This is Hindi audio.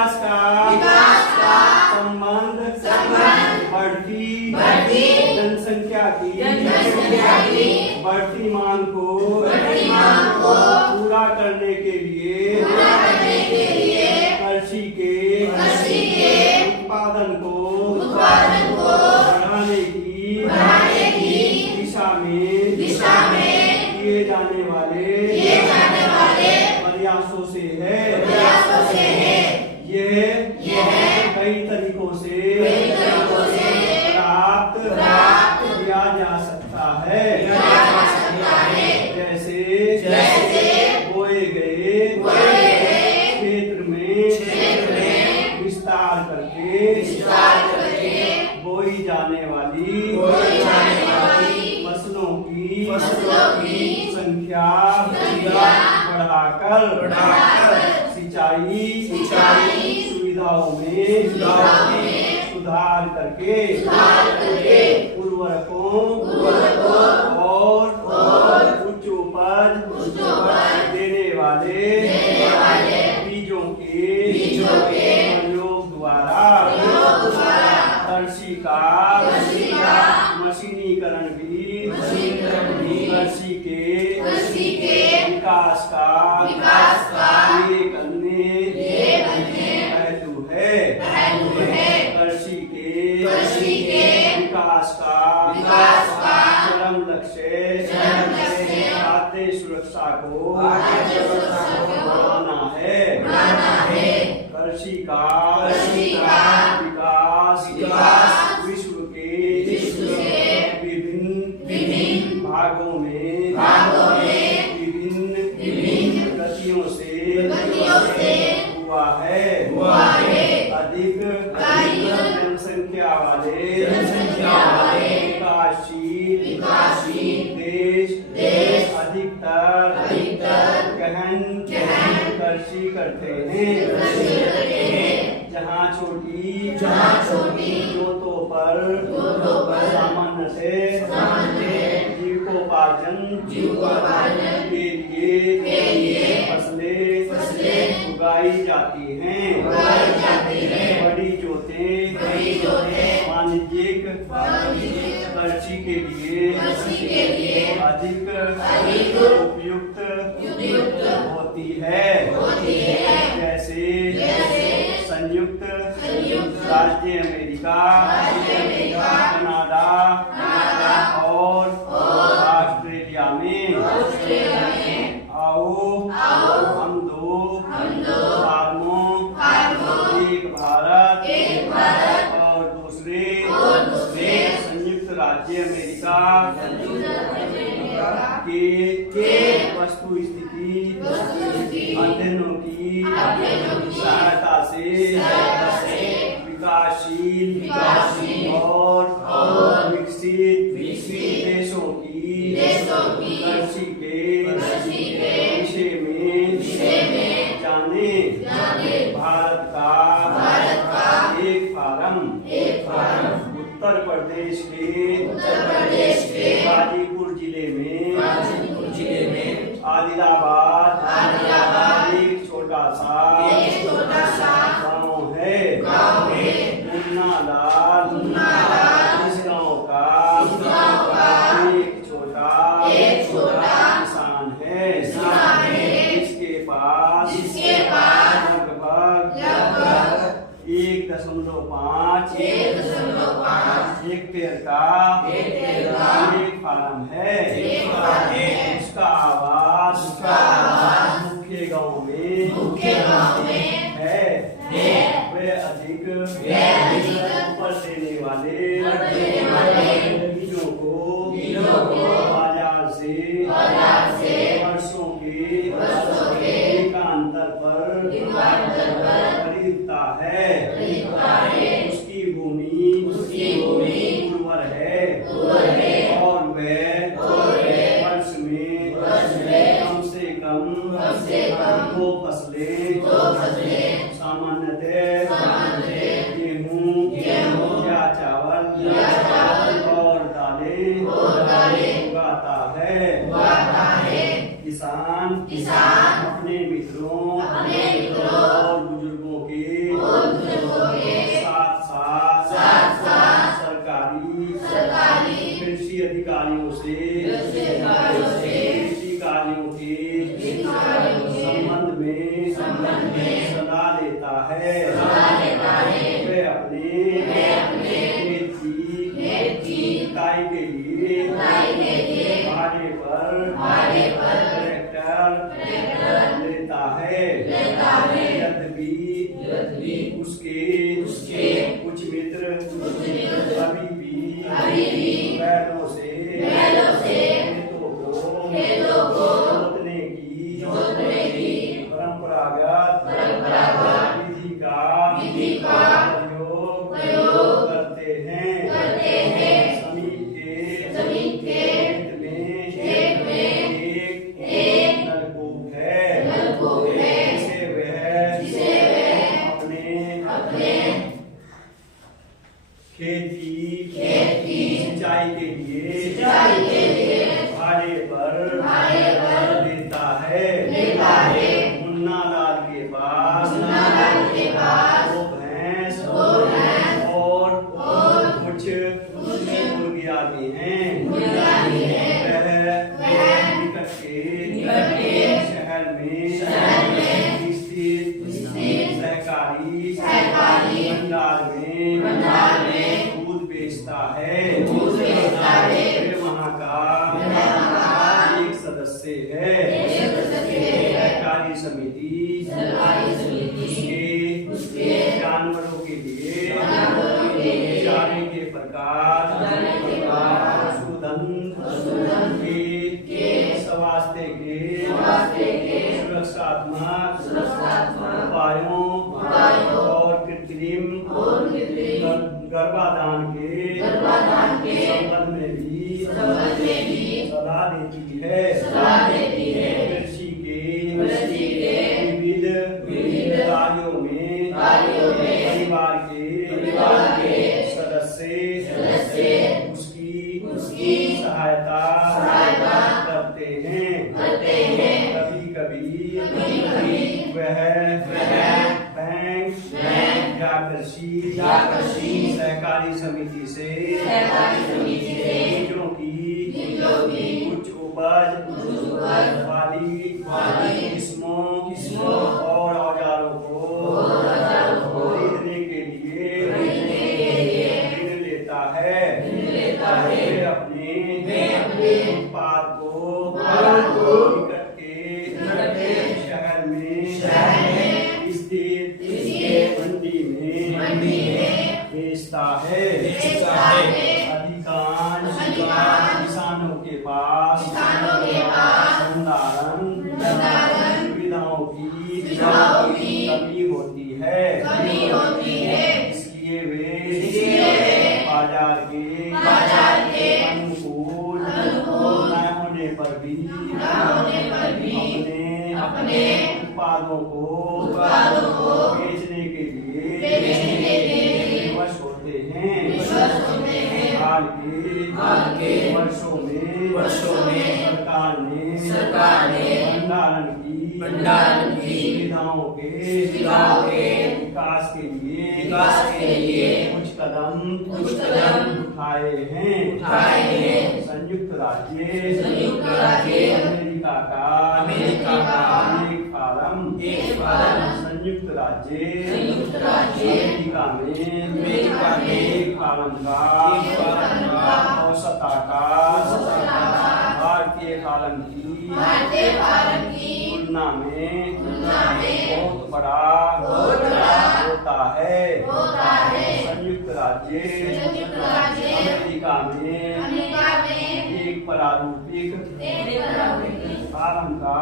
विकास का संबंध बढ़ती जनसंख्या की बढ़ती मांग को पूरा करने के लिए कृषि के उत्पादन को बढ़ाने की दिशा में किए जाने वाले प्रयासों से है। यह कई तरीकों से प्राप्त किया जा सकता है, जैसे बोए गए क्षेत्र में विस्तार करके बोई जाने वाली फसलों की संख्या बढ़ाकर सिंचाई सुविधाओं में सुधार करके उर्वरकों और उच्च उपज देने वाले बीजों के प्रयोग द्वारा कृषि का मशीनीकरण भी कृषि के विकास का एक अन्य पहलू है। कृषि के विकास का चरम लक्ष्य खाद्य सुरक्षा को बढ़ाना है। कृषि का विकास विश्व के विभिन्न भागों में विभिन्न गतियों से हुआ है। अधिक जनसंख्या वाले विकासशील देश अधिकतर गहन कृषि करते हैं, जहाँ छोटी जोतों पर सामान्यतः जीविकोपार्जन के लिए फसलें उगाई जाती हैं। बड़ी जोतें वाणिज्यिक कृषि के लिए अधिक उपयुक्त होती है, जैसे संयुक्त राज्य अमेरिका, कनाडा और ऑस्ट्रेलिया में। आओ हम दो फार्मों, एक भारत और दूसरे संयुक्त राज्य अमेरिका के वस्तु स्थिति अध्ययनों की सहायता से विकासशील और विकसित देशों की कृषि के विषय में जाने। भारत का एक फार्म उत्तर प्रदेश के गाजीपुर जिले में आदिलाबाद एक छोटा सा गाँव है। मुन्ना लाल इस गाँव का एक छोटा किसान है। इसके पास लगभग 1.5 हेक्टेयर का एक फार्म है। उसका आवास मुख्य गांव में है। वे अधिक उपज देने वाले बीजों को बाजार से वर्षों के एकांतर पर खरीदता है। उसकी भूमि उर्वर है और वह वर्ष में कम से कम 2 फसलें सलाह लेता है वे अपने खेत की जुताई के लिए भाड़े पर ट्रैक्टर लेता है यद्यपि उसके कुछ मित्र अभी भी बैलों से खेतों को जोतने की परंपरागत विधि का प्रयोग करते हैं समीप के खेत में एक नलकूप है जिसे वह अपने खेत की सिंचाई के लिए भाड़े पर देता है मुन्ना लाल के पास दो भैंस और कुछ मुर्गियां भी हैं वह निकट के शहर में स्थित सहकारी भंडार में दूध बेचता है वहाँ का एक सदस्य है सहकारी समिति उसके जानवरों के लिए चारे के प्रकार पशुधन के स्वास्थ्य के सुरक्षात्मक उपायों और कृत्रिम गर्भाधान के संबंध में भी सलाह देती है कृषि के विविध कार्यों में परिवार के सदस्य उसकी सहायता करते हैं कभी वह बैंक या कृषि सहकारी समिति से बीजों की कुछ उपज वाली किस्मों और औजारों को खरीदने के लिए ऋण लेता है वे अपने उत्पाद को निकट के शहर में स्थित मंडी में बेचता है अधिकांश किसानों के पास भंडारण सुविधाओं की कमी होती है इसलिए वे बाजार के अनुकूल न होने पर भी अपने उत्पादों को बेचने के लिए विवश होते हैं हाल के वर्षों में सरकार ने भंडारण की सुविधाओं के विकास के लिए कुछ कदम उठाए हैं संयुक्त राज्य अमेरिका का एक फार्म संयुक्त राज्य अमेरिका में एक फार्म का औसत आकार भारतीय फार्म की तुलना में बहुत बड़ा होता है संयुक्त राज्य अमेरिका में एक प्रारूपिक फार्म का